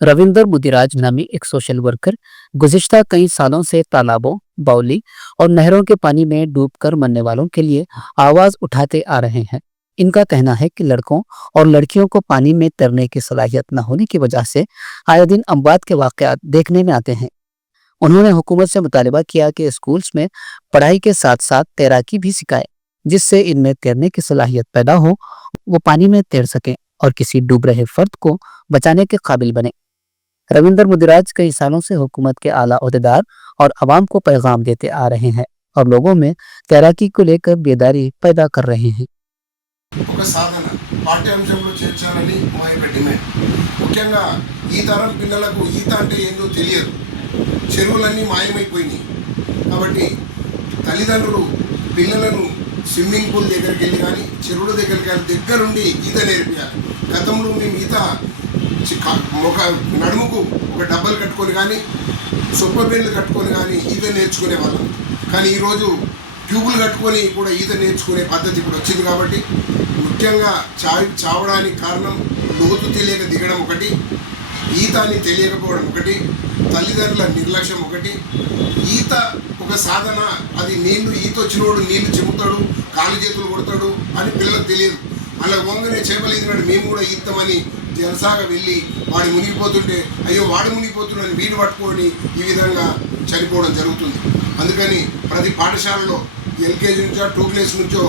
रविंदर मुदिराज नामी एक social worker गुज़िश्ता कई सालों से तालाबों, बावली और नहरों के पानी में डूबकर मरने वालों के लिए आवाज उठाते आ रहे हैं। इनका कहना है कि लड़कों और लड़कियों को पानी में तैरने की सलाहियत न होने की वजह से आए दिन अमवात के वाकयात देखने में आते हैं। उन्होंने हुकूमत से मुतालिबा किया कि स्कूल्स में पढ़ाई के साथ साथ तैराकी भी सिखाए, जिससे इनमें तैरने की सलाहियत पैदा हो, वो पानी में तैर सकें और किसी डूब रहे फर्द को बचाने के काबिल बने। रविंदर मुदिराज कई सालों से हुकूमत के आला ओहदेदार और अवाम को पैगाम देते आ रहे हैं और लोगों में तैराकी को लेकर बेदारी पैदा कर रहे हैं। ఒక సాధన పాఠ్యాంశంలో చేర్చాలని మా యొక్క డిమాండ్. ముఖ్యంగా ఈ తరం పిల్లలకు ఈత అంటే ఏందో తెలియదు. చెరువులన్నీ మాయమైపోయినాయి. కాబట్టి తల్లిదండ్రులు పిల్లలను స్విమ్మింగ్ పూల్ దగ్గరికి వెళ్ళి కానీ చెరువుల దగ్గరికి కానీ దగ్గరుండి ఈత నేర్పించాలి. గతంలో మేము ఈత ఒక నడుముకు ఒక డబ్బలు కట్టుకొని కానీ సొప్ప బెండ్లు కట్టుకొని కానీ ఈత నేర్చుకునే వాళ్ళం. కానీ ఈరోజు ట్యూబులు కట్టుకొని కూడా ఈత నేర్చుకునే పద్ధతి ఇప్పుడు వచ్చింది. కాబట్టి ముఖ్యంగా చావడానికి కారణం లోతు తెలియక దిగడం ఒకటి, ఈత అని తెలియకపోవడం ఒకటి, తల్లిదండ్రుల నిర్లక్ష్యం ఒకటి. ఈత ఒక సాధన, అది నీళ్లు ఈత వచ్చినోడు నీళ్లు చెబుతాడు, కాలు చేతులు కొడతాడు అని పిల్లలకు తెలియదు. అలా వంగనే చేపలేదినాడు మేము కూడా ఈతామని జలసాగా వెళ్ళి వాడు మునిగిపోతుంటే అయ్యో వాడు మునిగిపోతున్నాడని వీడు పట్టుకొని ఈ విధంగా చనిపోవడం జరుగుతుంది. అందుకని ప్రతి పాఠశాలలో ఎల్కేజీ నుంచో 2 క్లాస్ నుంచో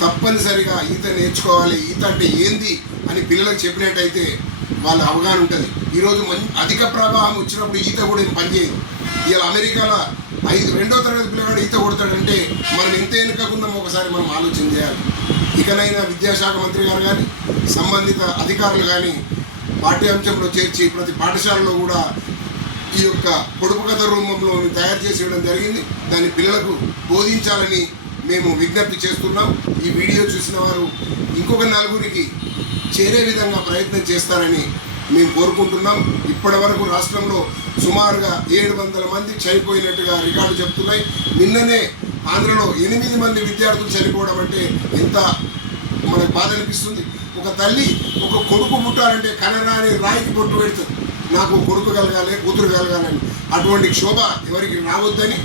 తప్పనిసరిగా ఈత నేర్చుకోవాలి. ఈత అంటే ఏంది అని పిల్లలకు చెప్పినట్టయితే వాళ్ళ అవగాహన ఉంటుంది. ఈరోజు అధిక ప్రవాహం వచ్చినప్పుడు ఈత కూడా ఏం పనిచేయదు. ఇలా అమెరికాలో 2వ తరగతి పిల్లగాడు ఈత కొడతాడంటే మనం ఎంత వెనుకకుందాం ఒకసారి మనం ఆలోచన చేయాలి. ఇకనైనా విద్యాశాఖ మంత్రి గారు కానీ సంబంధిత అధికారులు కానీ పాఠ్యాంశంలో చేర్చి ప్రతి పాఠశాలలో కూడా ఈ యొక్క పొడుపు కథ రూపంలో తయారు చేసి ఇవ్వడం జరిగింది. దాన్ని పిల్లలకు బోధించాలని మేము విజ్ఞప్తి చేస్తున్నాం. ఈ వీడియో చూసిన వారు ఇంకొక నలుగురికి చేరే విధంగా ప్రయత్నం చేస్తారని మేము కోరుకుంటున్నాం. ఇప్పటి వరకు రాష్ట్రంలో సుమారుగా 700 మంది చనిపోయినట్టుగా రికార్డు చెప్తున్నాయి. నిన్ననే ఆంధ్రలో 8 మంది విద్యార్థులు చనిపోవడం అంటే ఎంత మనకు బాధ అనిపిస్తుంది. ఒక తల్లి ఒక కొడుకు పుట్టాలంటే కనరాని రాయికి పొట్టు పెడుతుంది, నాకు కొడుకు కలగాలి కూతురు కలగాలని. అటువంటి క్షోభ ఎవరికి రావద్దని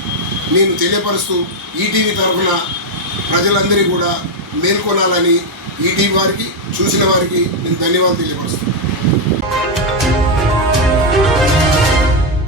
నేను తెలియపరుస్తూ ఈటీవీ తరఫున ప్రజలందరికీ కూడా మేల్కొనాలని ఈటీవీ వారికి చూసిన వారికి నేను ధన్యవాదాలు తెలియపరుస్తున్నాను.